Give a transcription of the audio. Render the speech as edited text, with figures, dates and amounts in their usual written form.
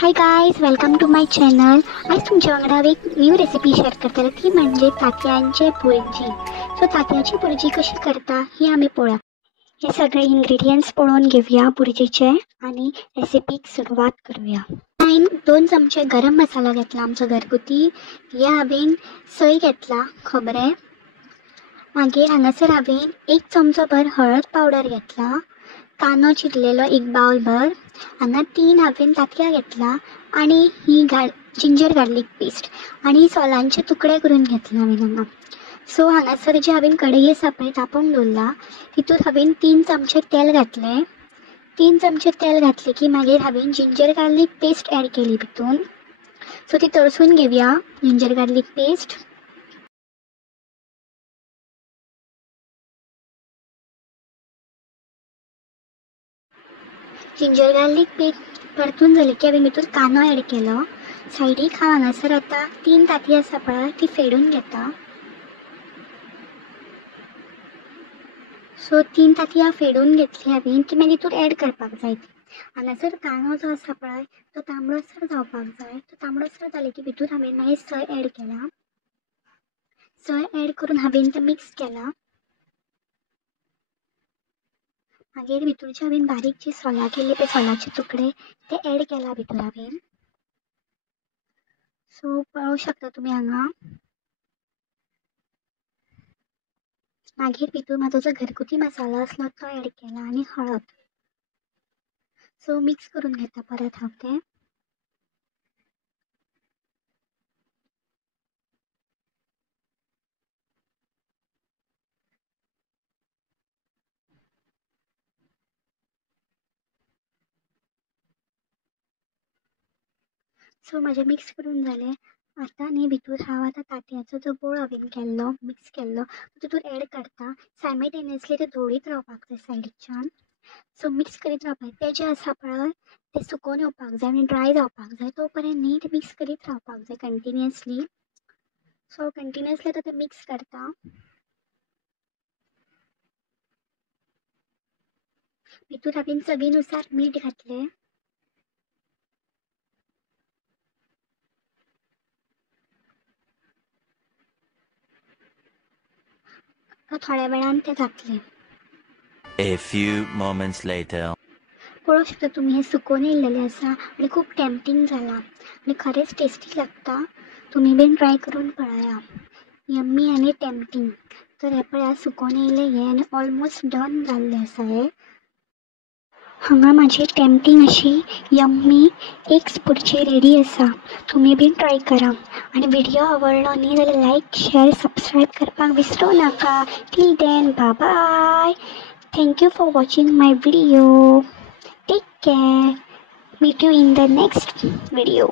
High guys, welcome to my channel. आज तुमच्या वांगडा एक न्यू रेसिपी शेअर करतले, ती म्हणजे तांतयांचे भुर्जी. सो तांतयाची भुर्जी कशी करता ही आम्ही पळोवया. हे सगळे इंग्रेडियंट्स पळोवन घेवया भुर्जीचे आणि रेसिपीक सुरुवात करूया. हांवें 2 चमचे गरम मसाला घेतला आमचो घरगुती. हे हांवें सोय घेतला खोबरें. मागीर हांगासर हांवें 1 चमचो भर हळद पावडर घेतला. कांदो चिरलेलो 1 बाउल भर. हांगा 3 हांवें तांतयां घेतला आणि ही जिंजर गार्लीक पेस्ट आणि सोलांचे तुकडे करून घेतले हांवें हांगा. सो हांगासर जे हांवें कढई आसा पळय तापोवन दवरला, तितूंत हांवें 3 चमचे तेल घातलें. 3 चमचे तेल घातले की मागीर हांवें जिंजर गार्लीक पेस्ट ॲड केली भितून. सो ती तळसून घेवया ginger garlic paste. Ginger garlic paste परतून जाली की हांवें भितून कांदो ॲड केलो. सायडीक हांव हांगासर आतां 3 तांतयां आसा पळय ती फेडून घेता. सो 3 तांतयां फेडून घेतली हांवें की मागीर तितून ॲड करपाक जाय. हांगासर कांदो जो आसा पळय तो तांबडोसर जावपाक जाय. तो तांबडोसर जाले की भितून हांवें मागीर सोय ॲड केला. सोय ॲड करून हांवें तें मिक्स केला. मागीर भितून जे हांवें बारीक जी सोलां केल्ली पळय सोलाचे तुकडे ते ॲड केला भितून हांवें. सो पळोवंक शकता तुमी हांगा. मागीर भितून म्हाजो जो घरगुती मसालो आसलो तो ॲड केला आनी हळद. सो मिक्स करून घेता परत हांव तें. सो म्हाजें मिक्स करून जालें. आतां न्ही भितूर हांव आतां तांतयांचो जो बोळ हांवें केल्लो मिक्स केल्लो तो तितून ॲड करता. सायमल्टेनियसली ते धवळीत रावपाक जाय सायडीच्यान. सो मिक्स करीत रावपाक. तें जें आसा पळय तें सुकोवन येवपाक जाय आनी ड्राय जावपाक जाय. तो पर्यंत न्ही तें मिक्स करीत रावपाक जाय कंटिन्युअसली. सो कंटिन्युअसली आतां तें मिक्स करता. भितून हांवें चवीनुसार मीठ घातलें. थोड्या वेळान तें घातलें. A few moments later. पळोवंक शकता तुमी हें सुकोवन येयल्लेलें आसा आनी खूब टेम्पटींग जाला आनी खरेंच टेस्टी लागता. तुमी बीन ट्राय करून पळया. यम्मी आनी टेम्पटींग. तर हें पळया सुकोवन येयलें हें आनी ऑलमोस्ट डन जाल्लें आसा हें. हांगा म्हाजी टेम्पटींग अशी यम्मी एग्स भुर्जी रेडी आसा. तुमी बीन ट्राय करा. आनी व्हिडिओ आवडलो न्ही जाल्यार लायक शेअर सबस्क्रायब करपाक विसरूं नाका. Till then bye bye. Thank you for watching my video. Take care. Meet you in the next video.